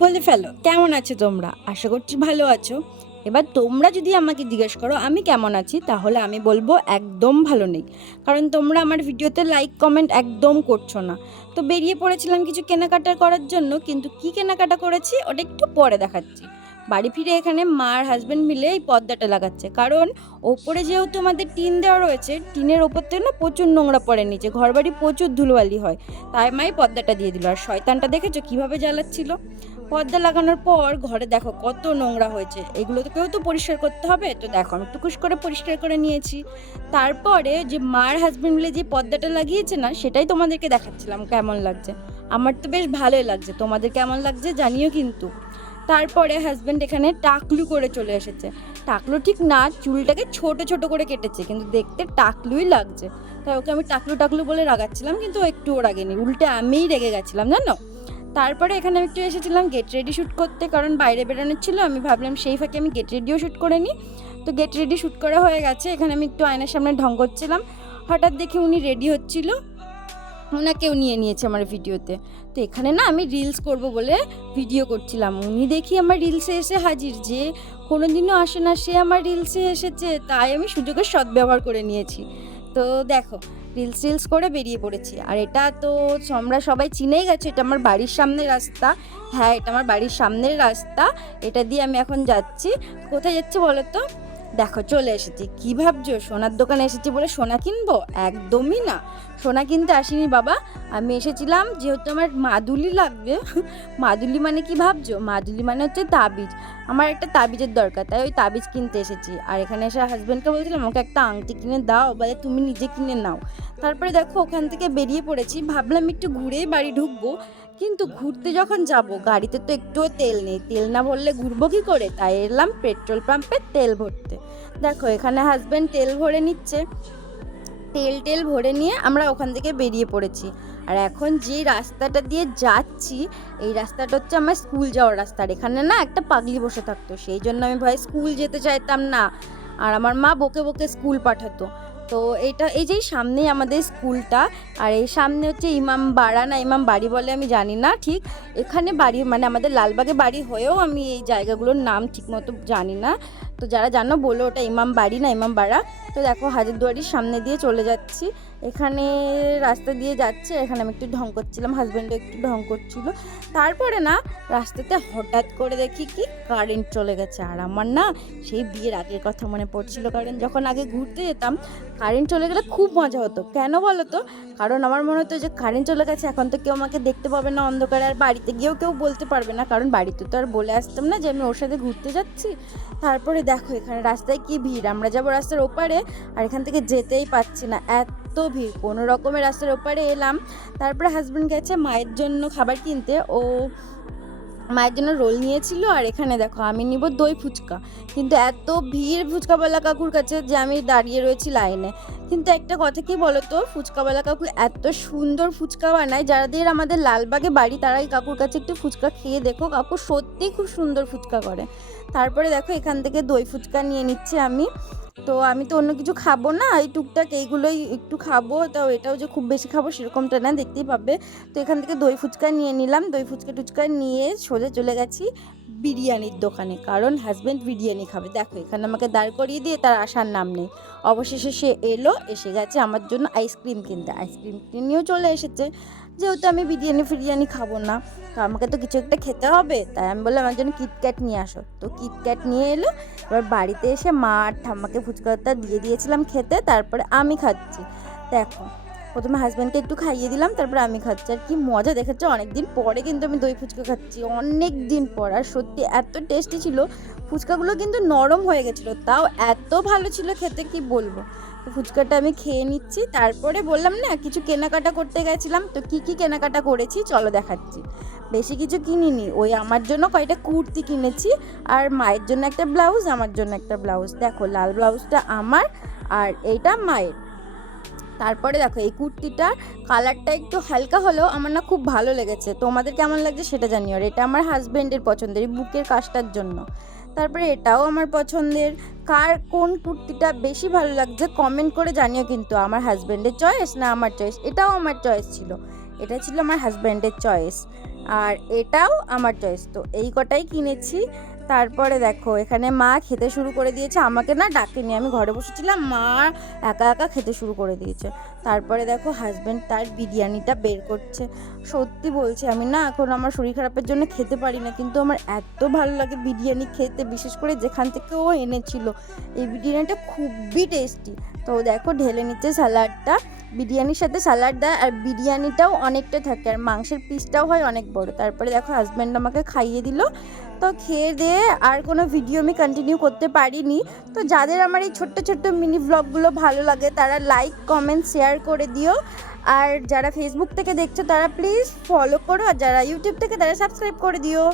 বলে ফেলো, কেমন আছো তোমরা? আশা করছি ভালো আছো। এবার তোমরা যদি আমাকে জিজ্ঞেস করো আমি কেমন আছি, তাহলে আমি বলবো একদম ভালো নেই। কারণ তোমরা আমার ভিডিওতে লাইক কমেন্ট একদম করছো না। তো বেরিয়ে পড়েছিলাম কিছু কেনাকাটা করার জন্য, কিন্তু কি কেনাকাটা করেছি ওটা একটু পরে দেখাচ্ছি। বাড়ি ফিরে এখানে মার হাজব্যান্ড মিলে এই পর্দাটা লাগাচ্ছে, কারণ ওপরে যেহেতু আমাদের টিন দেওয়া রয়েছে, টিনের ওপর থেকে না প্রচুর নোংরা পড়ে, নিচে ঘরবাড়ি প্রচুর ধুলোবালি হয়। তাই মাই পর্দাটা দিয়ে দিল। আর শয়তানটা দেখেছো কিভাবে জ্বালাচ্ছিল। পর্দা লাগানোর পর ঘরে দেখো কত নোংরা হয়েছে, এগুলো তো কেউ তো পরিষ্কার করতে হবে। তো দেখো আমি টুকুস করে পরিষ্কার করে নিয়েছি। তারপরে যে মার হাজবেন্ড মিলে যে পর্দাটা লাগিয়েছে না, সেটাই তোমাদেরকে দেখাচ্ছিলাম কেমন লাগছে। আমার তো বেশ ভালোই লাগছে, তোমাদের কেমন লাগছে জানিও কিন্তু। তারপরে হাজব্যান্ড এখানে টাকলু করে চলে এসেছে। টাকলু ঠিক না, চুলটাকে ছোট ছোট করে কেটেছে, কিন্তু দেখতে টাকলুই লাগছে। তাই ওকে আমি টাকলু টাকলু বলে রাগাচ্ছিলাম, কিন্তু ও একটুও রাগেনি, উল্টে আমিই রেগে গেছিলাম জানো। তারপরে এখানে আমি একটু এসেছিলাম গেট রেডি শ্যুট করতে, কারণ বাইরে বেরোনোর ছিল। আমি ভাবলাম সেই ফাঁকে আমি গেট রেডিও শ্যুট করে নিই। তো গেট রেডি শ্যুট করা হয়ে গেছে। এখানে আমি একটু আয়নার সামনে ঢং করছিলাম। হঠাৎ দেখি উনি রেডি হচ্ছিল, ওনাকেও নিয়ে নিয়েছে আমার ভিডিওতে। তো এখানে না আমি রিলস করব বলে ভিডিও করছিলাম, উনি দেখি আমার রিলসে এসে হাজির। যে কোনোদিনও আসে না সে আমার রিলসে এসেছে, তাই আমি সুযোগের সদ্ব্যবহার করে নিয়েছি। তো দেখো রিলস করে বেরিয়ে পড়েছি। আর এটা তো তোমরা সবাই চিনেই গেছো, এটা আমার বাড়ির সামনের রাস্তা। হ্যাঁ, এটা আমার বাড়ির সামনের রাস্তা। এটা দিয়ে আমি এখন যাচ্ছি। কোথায় যাচ্ছি বলো তো? দেখো চলে এসেছি। কি ভাবছো সোনার দোকানে এসেছি বলে সোনা কিনবো? একদমই না, সোনা কিনতে আসিনি বাবা। আমি এসেছিলাম যেহেতু আমার মাদুলি লাগবে। মাদুলি মানে কি ভাবছো? মাদুলি মানে হচ্ছে তাবিজ। আমার একটা তাবিজের দরকার, তাই ওই তাবিজ কিনতে এসেছি। আর এখানে এসে হাজব্যান্ডকে বলছিলাম আমাকে একটা আংটি কিনে দাও, বলে তুমি নিজে কিনে নাও। তারপরে দেখো ওখান থেকে বেরিয়ে পড়েছি, ভাবলাম একটু ঘুরেই বাড়ি ঢুকবো। কিন্তু ঘুরতে যখন যাব গাড়িতে তো একটুও তেল নেই, তেল না ভরলে ঘুরবো কি করে? তাই এলাম পেট্রোল পাম্পে তেল ভরতে। দেখো এখানে হাজব্যান্ড তেল ভরে নিচ্ছে। তেল ভরে নিয়ে আমরা ওখান থেকে বেরিয়ে পড়েছি। আর এখন যে রাস্তাটা দিয়ে যাচ্ছি, এই রাস্তাটা হচ্ছে আমার স্কুল যাওয়ার রাস্তা। আর এখানে না একটা পাগলি বসে থাকতো, সেই জন্য আমি ভয় স্কুল যেতে চাইতাম না। আর আমার মা বকে বকে স্কুল পাঠাতো। তো এই যে সামনেই আমাদের স্কুলটা। আর এই সামনে হচ্ছে ইমাম বাড়া না ইমাম বাড়ি বলে আমি জানি না ঠিক। এখানে বাড়ি মানে আমাদের লালবাগে বাড়ি হয়েও আমি এই জায়গাগুলোর নাম ঠিকমতো জানি না। তো যারা জানো বলো ওটা ইমাম বাড়ি না ইমাম বাড়া। তো দেখো হাজারদুয়ারির সামনে দিয়ে চলে যাচ্ছি। এখানে রাস্তা দিয়ে যাচ্ছে, এখানে আমি একটু ঢং করছিলাম, হাজব্যান্ডও একটু ঢং করছিল। তারপরে না রাস্তাতে হঠাৎ করে দেখি কি কারেন্ট চলে গেছে। আর আমার না সেই বিয়ের আগের কথা মনে পড়ছিল, কারণ যখন আগে ঘুরতে যেতাম কারেন্ট চলে গেলে খুব মজা হতো। কেন বলো তো? কারণ আমার মনে হতো যে কারেন্ট চলে গেছে, এখন তো কেউ আমাকে দেখতে পাবে না অন্ধকারে, আর বাড়িতে গিয়েও কেউ বলতে পারবে না, কারণ বাড়িতে তো আর বলে আসতাম না যে আমি ওর সাথে ঘুরতে যাচ্ছি। তারপরে দেখো এখানে রাস্তায় কি ভিড়, আমরা যাবো রাস্তার ওপারে আর এখান থেকে যেতেই পাচ্ছি না, এত ভিড়। কোনো রকমের রাস্তার ওপারে এলাম। তারপরে হাজব্যান্ড গেছে মায়ের জন্য খাবার কিনতে, ও মায়ের জন্য রোল নিয়েছিল। আর এখানে দেখো আমি নিব দই ফুচকা, কিন্তু এত ভিড় ফুচকাওয়ালা কাকুর কাছে যে আমি দাঁড়িয়ে রয়েছি লাইনে। কিন্তু একটা কথা কি বলতো, ফুচকাওয়ালা কাকু এত সুন্দর ফুচকা বানায়, যাদের আমাদের লালবাগে বাড়ি তারা এই কাকুর কাছে একটু ফুচকা খেয়ে দেখো, কাকু সত্যিই খুব সুন্দর ফুচকা করে। তারপরে দেখো এখান থেকে দই ফুচকা নিয়ে নিচ্ছি আমি। তো আমি তো অন্য কিছু খাবো না, এই টুকটাক এইগুলোই একটু খাবো, তাও এটাও যে খুব বেশি খাবো সেরকমটা না, দেখতেই পাবে। তো এখান থেকে দই ফুচকা নিয়ে নিলাম, দই ফুচকা টুচকা নিয়ে সোজা চলে গেছি বিরিয়ানির দোকানে, কারণ হাজব্যান্ড বিরিয়ানি খাবে। দেখো এখানে আমাকে দাঁড় করিয়ে দিয়ে তার আসার নাম নেই। অবশেষে সে এসে গেছে আমার জন্য আইসক্রিম কিনতে, আইসক্রিম কিনেও চলে এসেছে। যেহেতু আমি বিরিয়ানি খাবো না, তো আমাকে তো কিছু একটা খেতে হবে, তাই আমি বললাম আমার জন্য কিটক্যাট নিয়ে আসো। তো কিটক্যাট নিয়ে এলো। এবার বাড়িতে এসে মা আর ঠাম্মাকে ফুচকাটা দিয়ে দিয়েছিলাম খেতে, তারপরে আমি খাচ্ছি। দেখো প্রথমে হাজব্যান্ডকে একটু খাইয়ে দিলাম, তারপরে আমি খাচ্ছি। আর কি মজা দেখেছো, অনেকদিন পরে কিন্তু আমি দই ফুচকা খাচ্ছি, অনেক দিন পর। আর সত্যি এত টেস্টি ছিল, ফুচকাগুলো কিন্তু নরম হয়ে গেছিলো, তাও এত ভালো ছিল খেতে কি বলবো। তো ফুচকাটা আমি খেয়ে নিচ্ছি। তারপরে বললাম না কিছু কেনাকাটা করতে গেছিলাম, তো কি কেনাকাটা করেছি চলো দেখাচ্ছি। বেশি কিছু কিনিনি, ওই আমার জন্য কয়টা কুর্তি কিনেছি, আর মায়ের জন্য একটা ব্লাউজ, আমার জন্য একটা ব্লাউজ। দেখো লাল ব্লাউজটা আমার আর এইটা মায়ের। তারপরে দেখো এই কুর্তিটার কালারটা একটু হালকা হলেও আমার না খুব ভালো লেগেছে, তোমাদের কেমন লাগছে সেটা জানিও। আর এটা আমার হাজব্যান্ডের পছন্দের, বুকের কাজটার জন্য। তারপরে এটাও আমার পছন্দের। কার কোন কুর্তিটা বেশি ভালো লাগছে কমেন্ট করে জানিও কিন্তু, আমার হাজব্যান্ডের চয়েস না আমার চয়েস, এটাও আমার চয়েস ছিল। এটা ছিল আমার হাজব্যান্ডের চয়েস, আর এটাও আমার চয়েস। তো এই কটাই কিনেছি। তারপরে দেখো এখানে মা খেতে শুরু করে দিয়েছে, আমাকে না ডাকেনি, আমি ঘরে বসেছিলাম, মা একা একা খেতে শুরু করে দিয়েছে। তারপরে দেখো হাজব্যান্ড তার বিরিয়ানিটা বের করছে। সত্যি বলছি, আমি না এখন আমার শরীর খারাপের জন্য খেতে পারি না, কিন্তু আমার এত ভালো লাগে বিরিয়ানি খেতে, বিশেষ করে যেখান থেকে ও এনেছিল। এই বিরিয়ানিটা খুবই টেস্টি। তো দেখো ঢেলে নিচ্ছে স্যালাডটা, বিরিয়ানির সাথে স্যালাড দেয়, আর বিরিয়ানিটাও অনেকটা থাকে, আর মাংসের পিসটাও হয় অনেক বড়। তারপরে দেখো হাজব্যান্ড আমাকে খাইয়ে দিল। তো খেয়ে দিয়ে আর কোনো ভিডিও আমি কন্টিনিউ করতে পারিনি। তো যাদের আমার এই ছোট্ট ছোট্ট মিনি ব্লগগুলো ভালো লাগে তারা লাইক কমেন্ট শেয়ার করে দিও, আর যারা ফেসবুক থেকে দেখছো তারা প্লিজ ফলো করো, আর যারা ইউটিউব থেকে তারা সাবস্ক্রাইব করে দিও।